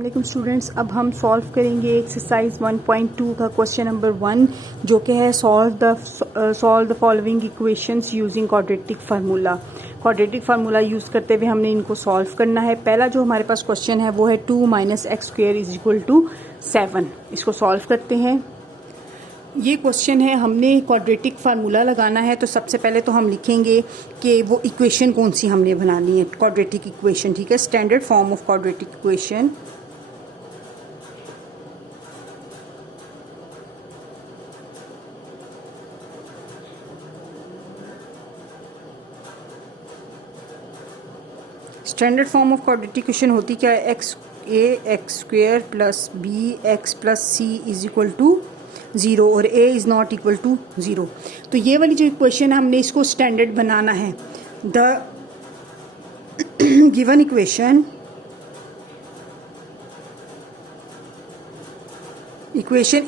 वालेकुम स्टूडेंट्स, अब हम सॉल्व करेंगे एक्सरसाइज 1.2 का क्वेश्चन नंबर 1 जो कि है solve the following equations using quadratic formula. Quadratic formula use करते हुए हमने इनको सॉल्व करना है। पहला जो हमारे पास क्वेश्चन है वो है 2 - x² = 7। इसको सॉल्व करते हैं। ये क्वेश्चन है, हमने क्वाड्रेटिक फार्मूला लगाना है। तो सबसे पहले तो हम लिखेंगे कि वो इक्वेशन कौन सी हमने बनानी है, क्वाड्रेटिक इक्वेशन। ठीक है, standard form of quadratic equation. Standard form of quadratic equation होती क्या है? x² + bx + c = 0 और a is not equal to 0। तो ये वाली जो इक्वेशन है हमने इसको स्टैंडर्ड बनाना है। The given equation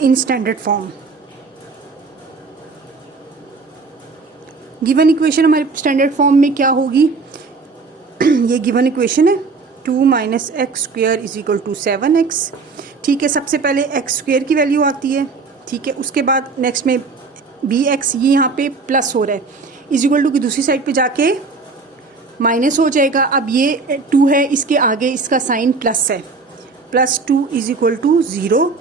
in standard form. Given equation हमारे स्टैंडर्ड फॉर्म में क्या होगी? ये गिवन इक्वेशन है 2 - x² = 7x। ठीक है, सबसे पहले x² की वैल्यू आती है। ठीक है, उसके बाद नेक्स्ट में bx, ये यहाँ पे प्लस हो रहा है, इक्वल टू की दूसरी साइड पे जाके माइनस हो जाएगा। अब ये 2 है, इसके आगे इसका साइन प्लस है, +2 = 0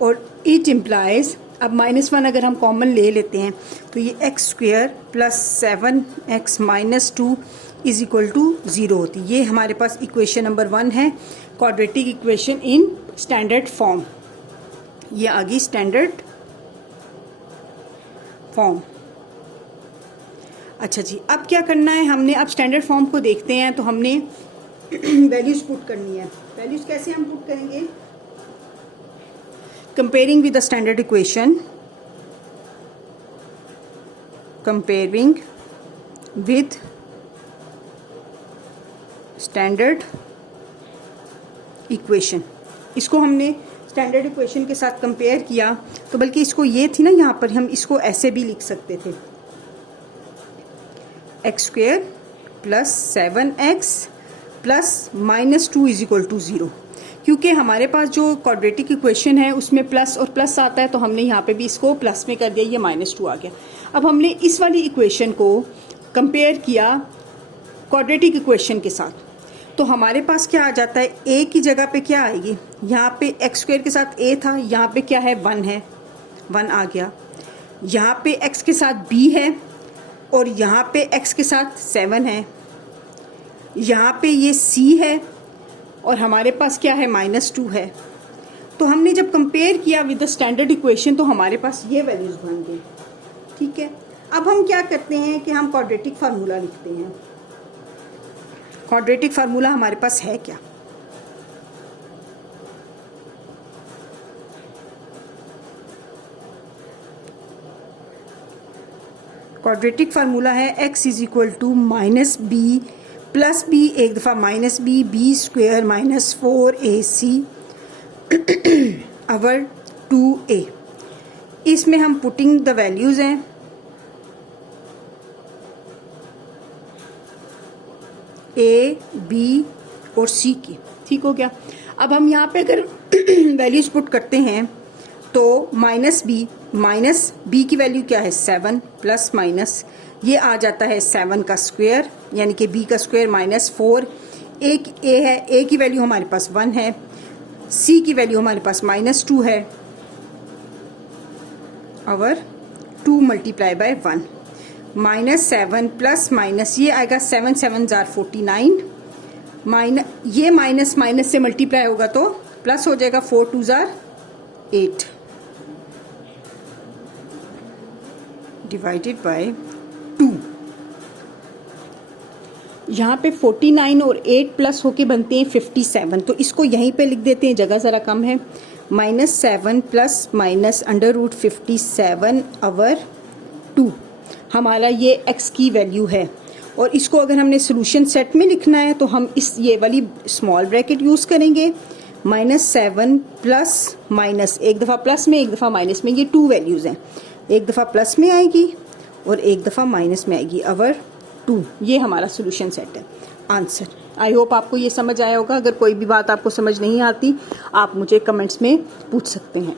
और इट इम्प्लाइज, अब -1 अगर हम कॉमन ले लेते हैं तो ये x² + 7x - 2 = 0 होती है। ये हमारे पास इक्वेशन नंबर 1 है, quadratic equation in standard form. ये आ गई स्टैंडर्ड फॉर्म। अच्छा जी, अब क्या करना है हमने? अब स्टैंडर्ड फॉर्म को देखते हैं। तो हमने वैल्यूज पुट करनी है। वैल्यूज कैसे हम पुट करेंगे? Comparing with the standard equation, comparing with standard equation. इसको हमने स्टैंडर्ड इक्वेशन के साथ कंपेयर किया, तो बल्कि इसको ये थी ना, यहाँ पर हम इसको ऐसे भी लिख सकते थे, x² + 7x + -2 = 0। क्योंकि हमारे पास जो क्वाड्रेटिक इक्वेशन है उसमें प्लस और प्लस आता है, तो हमने यहाँ पे भी इसको प्लस में कर दिया, ये -2 आ गया। अब हमने इस वाली इक्वेशन को कंपेयर किया क्वाड्रेटिक इक्वेशन के साथ, तो हमारे पास क्या आ जाता है? a की जगह पे क्या आएगी? यहाँ पे x² के साथ a था, यहाँ पे क्या है? 1 है, 1 आ गया। यहाँ पे x के साथ b है और यहाँ पे x के साथ 7 है। यहाँ पे ये c है और हमारे पास क्या है? -2 है। तो हमने जब कंपेयर किया विद द स्टैंडर्ड इक्वेशन तो हमारे पास ये वैल्यूज बन गई। ठीक है, अब हम क्या करते हैं कि हम क्वाड्रेटिक फार्मूला लिखते हैं। क्वाड्रेटिक फार्मूला हमारे पास है क्या? क्वाड्रेटिक फार्मूला है x = -b + b, एक दफ़ा -b, b² - 4ac over 2a। इसमें हम पुटिंग द वैल्यूज हैं। a, b और c की। ठीक हो गया। अब हम यहाँ पे अगर वैल्यूज पुट करते हैं तो -b की वैल्यू क्या है? 7 ± ये आ जाता है 7 का स्क्वायर, यानी कि b का स्क्वायर -4। एक a है, a की वैल्यू हमारे पास 1 है, c की वैल्यू हमारे पास -2 है, और 2 × 1 -7 + ये आएगा 7 7 = 49, ये माइनस से मल्टीप्लाई होगा तो प्लस हो जाएगा, 4 2 = 8 डिवाइडेड बाय 2। यहाँ पे 49 और 8 प्लस होके बनते हैं 57, तो इसको यहीं पे लिख देते हैं, जगह ज़रा कम है। -7 ± √57 ओवर 2 हमारा ये x की वैल्यू है। और इसको अगर हमने सोल्यूशन सेट में लिखना है तो हम ये वाली स्मॉल ब्रैकेट यूज़ करेंगे। -7 + एक दफ़ा प्लस में, एक दफ़ा माइनस में, ये 2 वैल्यूज़ हैं, एक दफ़ा प्लस में आएगी और एक दफ़ा माइनस में आएगी, ओवर 2। ये हमारा सोल्यूशन सेट है। आंसर आई होप आपको ये समझ आया होगा। अगर कोई भी बात आपको समझ नहीं आती आप मुझे कमेंट्स में पूछ सकते हैं।